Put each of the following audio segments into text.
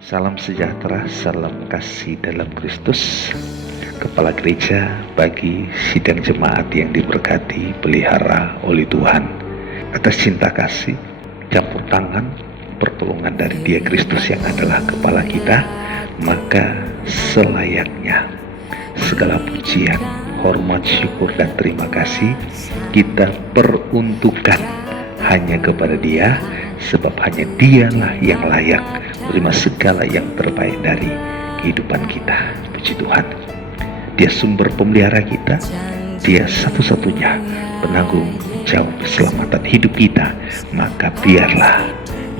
Salam sejahtera, salam kasih dalam Kristus. Kepala Gereja bagi sidang jemaat yang diberkati pelihara oleh Tuhan. Atas cinta kasih, campur tangan, pertolongan dari Dia Kristus yang adalah kepala kita, maka selayaknya segala pujian, hormat, syukur, dan terima kasih kita peruntukkan hanya kepada Dia, sebab hanya Dialah yang layak menerima segala yang terbaik dari kehidupan kita. Puji Tuhan, Dia sumber pemelihara kita, Dia satu-satunya penanggung jawab keselamatan hidup kita. Maka biarlah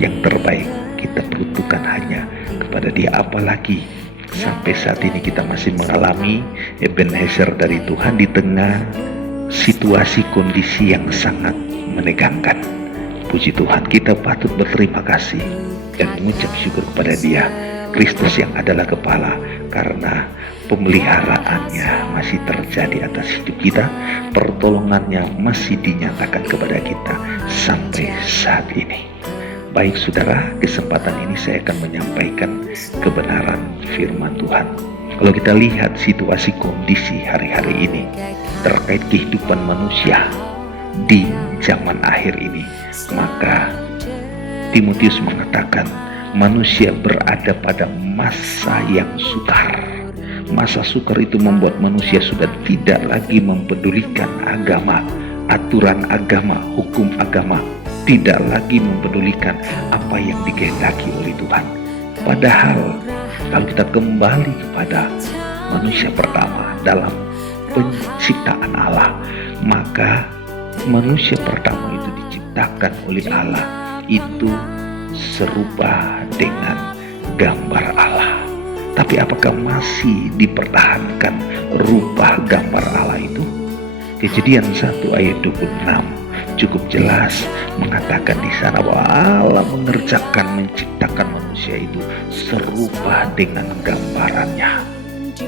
yang terbaik kita peruntukkan hanya kepada Dia. Apalagi sampai saat ini kita masih mengalami Ebenezer dari Tuhan di tengah situasi kondisi yang sangat menegangkan. Puji Tuhan, kita patut berterima kasih dan mengucap syukur kepada Dia, Kristus yang adalah kepala, karena pemeliharaannya masih terjadi atas hidup kita, pertolongannya masih dinyatakan kepada kita sampai saat ini. Baik saudara, kesempatan ini saya akan menyampaikan kebenaran firman Tuhan. Kalau kita lihat situasi kondisi hari-hari ini terkait kehidupan manusia di zaman akhir ini, maka Timotius mengatakan manusia berada pada masa yang sukar. Masa sukar itu membuat manusia sudah tidak lagi mempedulikan agama, aturan agama, hukum agama, tidak lagi mempedulikan apa yang dikehendaki oleh Tuhan. Padahal kalau kita kembali kepada manusia pertama dalam penciptaan Allah, maka manusia pertama itu diciptakan oleh Allah itu serupa dengan gambar Allah. Tapi apakah masih dipertahankan rupa gambar Allah itu? Kejadian 1 ayat 26 cukup jelas mengatakan di sana bahwa Allah menciptakan manusia itu serupa dengan gambarannya.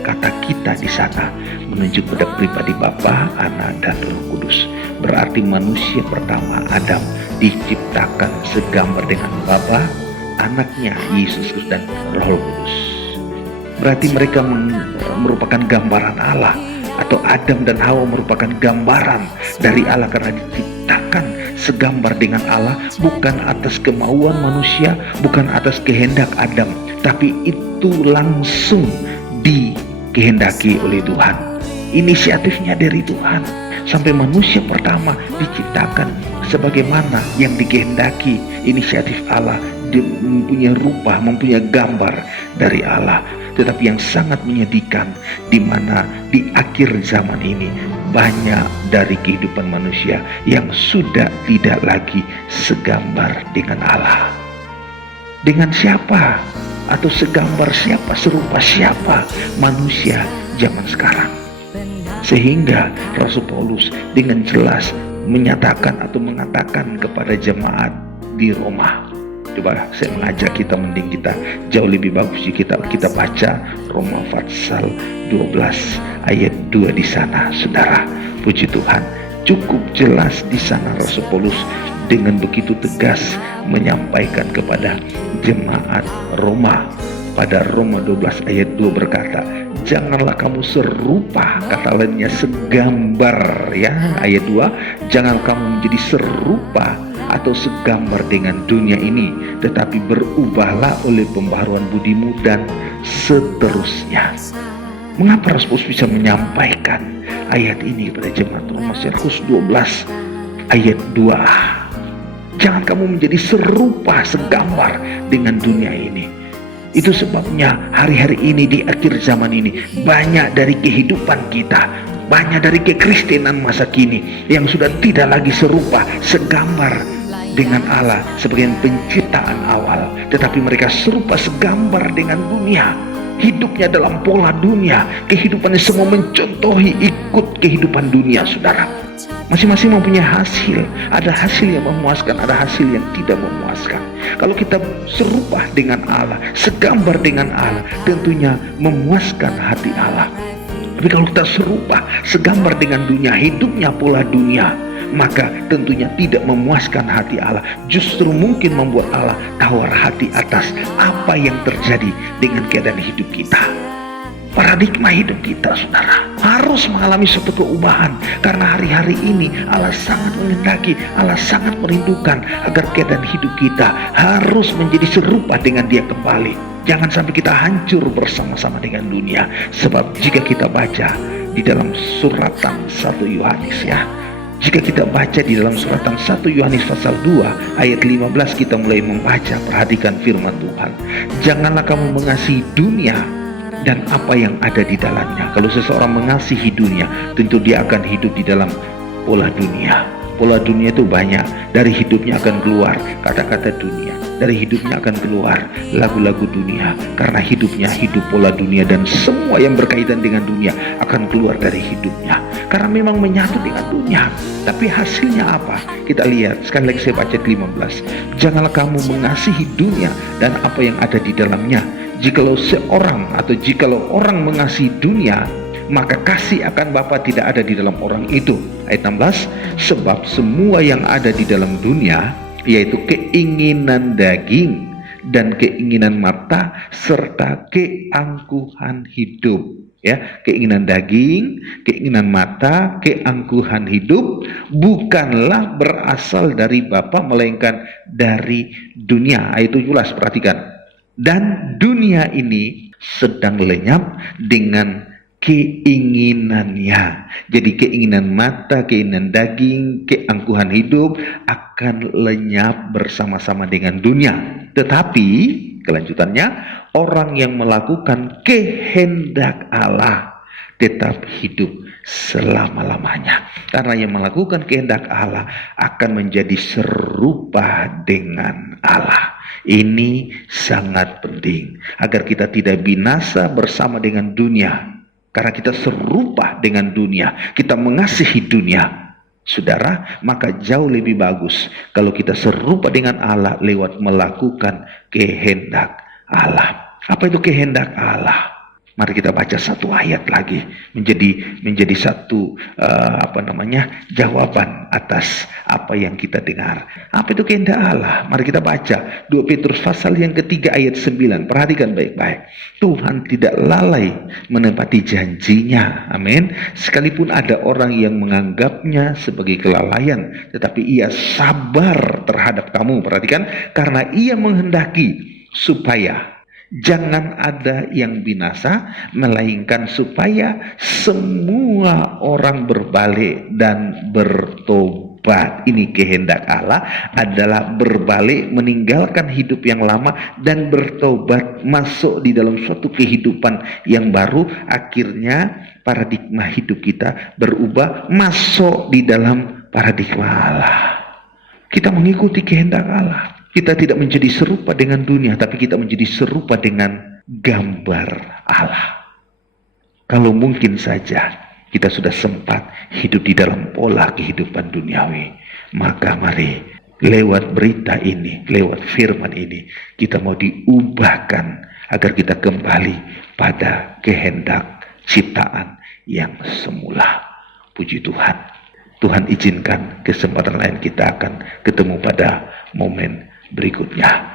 Kata kita di sana menunjuk pada pribadi Bapa, Anak, dan Roh Kudus. Berarti manusia pertama Adam diciptakan segambar dengan Bapa, Anaknya Yesus Kristus, dan Roh Kudus. Berarti mereka merupakan gambaran Allah, atau Adam dan Hawa merupakan gambaran dari Allah karena diciptakan segambar dengan Allah, bukan atas kemauan manusia, bukan atas kehendak Adam, tapi itu langsung dikehendaki oleh Tuhan. Inisiatifnya dari Tuhan. Sampai manusia pertama diciptakan sebagaimana yang dikehendaki. Inisiatif Allah, dia mempunyai rupa, mempunyai gambar dari Allah. Tetapi yang sangat menyedihkan, di mana di akhir zaman ini banyak dari kehidupan manusia yang sudah tidak lagi segambar dengan Allah. Dengan siapa? Atau segambar siapa, serupa siapa manusia zaman sekarang? Sehingga Rasul Paulus dengan jelas menyatakan atau mengatakan kepada jemaat di Roma. Coba saya mengajak kita, mending kita jauh lebih bagus kita baca Roma pasal 12 ayat 2 di sana, saudara. Puji Tuhan, cukup jelas di sana Rasul Paulus dengan begitu tegas menyampaikan kepada jemaat Roma. Pada Roma 12 ayat 2 berkata, janganlah kamu serupa, kata lainnya segambar, ya. Ayat 2, jangan kamu menjadi serupa atau segambar dengan dunia ini, tetapi berubahlah oleh pembaharuan budimu, dan seterusnya. Mengapa Rasul bisa menyampaikan ayat ini pada jemaat Roma khusus 12 ayat 2? Jangan kamu menjadi serupa, segambar dengan dunia ini. Itu sebabnya hari-hari ini di akhir zaman ini banyak dari kehidupan kita, banyak dari kekristenan masa kini yang sudah tidak lagi serupa, segambar dengan Allah sebagai penciptaan awal, tetapi mereka serupa, segambar dengan dunia. Hidupnya dalam pola dunia, kehidupannya semua mencontohi ikut kehidupan dunia, saudara. Masing-masing mempunyai hasil, ada hasil yang memuaskan, ada hasil yang tidak memuaskan. Kalau kita serupa dengan Allah, segambar dengan Allah, tentunya memuaskan hati Allah. Tapi kalau kita serupa, segambar dengan dunia, hidupnya pola dunia, maka tentunya tidak memuaskan hati Allah. Justru mungkin membuat Allah tawar hati atas apa yang terjadi dengan keadaan hidup kita. Paradigma hidup kita, saudara, harus mengalami suatu perubahan. Karena hari-hari ini Allah sangat menghendaki, Allah sangat merindukan agar keadaan hidup kita harus menjadi serupa dengan Dia kembali. Jangan sampai kita hancur bersama-sama dengan dunia. Sebab jika kita baca di dalam suratan 1 Yohanes ya, jika kita baca di dalam suratan 1 Yohanes pasal 2 ayat 15, kita mulai membaca, perhatikan firman Tuhan. Janganlah kamu mengasihi dunia dan apa yang ada di dalamnya. Kalau seseorang mengasihi dunia, tentu dia akan hidup di dalam pola dunia. Pola dunia itu banyak. Dari hidupnya akan keluar kata-kata dunia, dari hidupnya akan keluar lagu-lagu dunia, karena hidupnya hidup pola dunia, dan semua yang berkaitan dengan dunia akan keluar dari hidupnya, karena memang menyatu dengan dunia. Tapi hasilnya apa? Kita lihat, sekali lagi saya baca 15. Janganlah kamu mengasihi dunia dan apa yang ada di dalamnya. Jikalau seorang atau jikalau orang mengasihi dunia, maka kasih akan Bapa tidak ada di dalam orang itu. Ayat 16, sebab semua yang ada di dalam dunia, yaitu keinginan daging dan keinginan mata serta keangkuhan hidup. Ya, keinginan daging, keinginan mata, keangkuhan hidup bukanlah berasal dari Bapa, melainkan dari dunia. Ayat 17, perhatikan. Dan dunia ini sedang lenyap dengan keinginannya. Jadi keinginan mata, keinginan daging, keangkuhan hidup akan lenyap bersama-sama dengan dunia. Tetapi kelanjutannya, orang yang melakukan kehendak Allah tetap hidup selama-lamanya. Karena yang melakukan kehendak Allah akan menjadi serupa dengan Allah. Ini sangat penting agar kita tidak binasa bersama dengan dunia. Karena kita serupa dengan dunia, kita mengasihi dunia, saudara, maka jauh lebih bagus kalau kita serupa dengan Allah lewat melakukan kehendak Allah. Apa itu kehendak Allah? Mari kita baca satu ayat lagi, menjadi satu jawaban atas apa yang kita dengar. Apa itu kehendak Allah? Mari kita baca 2 Petrus pasal yang ketiga ayat 9. Perhatikan baik-baik. Tuhan tidak lalai menepati janjinya. Amin. Sekalipun ada orang yang menganggapnya sebagai kelalaian, tetapi ia sabar terhadap kamu. Perhatikan, karena ia menghendaki supaya jangan ada yang binasa, melainkan supaya semua orang berbalik dan bertobat. Ini kehendak Allah adalah berbalik, meninggalkan hidup yang lama dan bertobat, masuk di dalam suatu kehidupan yang baru. Akhirnya paradigma hidup kita berubah, masuk di dalam paradigma Allah. Kita mengikuti kehendak Allah. Kita tidak menjadi serupa dengan dunia, tapi kita menjadi serupa dengan gambar Allah. Kalau mungkin saja kita sudah sempat hidup di dalam pola kehidupan duniawi, maka mari lewat berita ini, lewat firman ini, kita mau diubahkan agar kita kembali pada kehendak ciptaan yang semula. Puji Tuhan. Tuhan izinkan kesempatan lain kita akan ketemu pada momen berikutnya.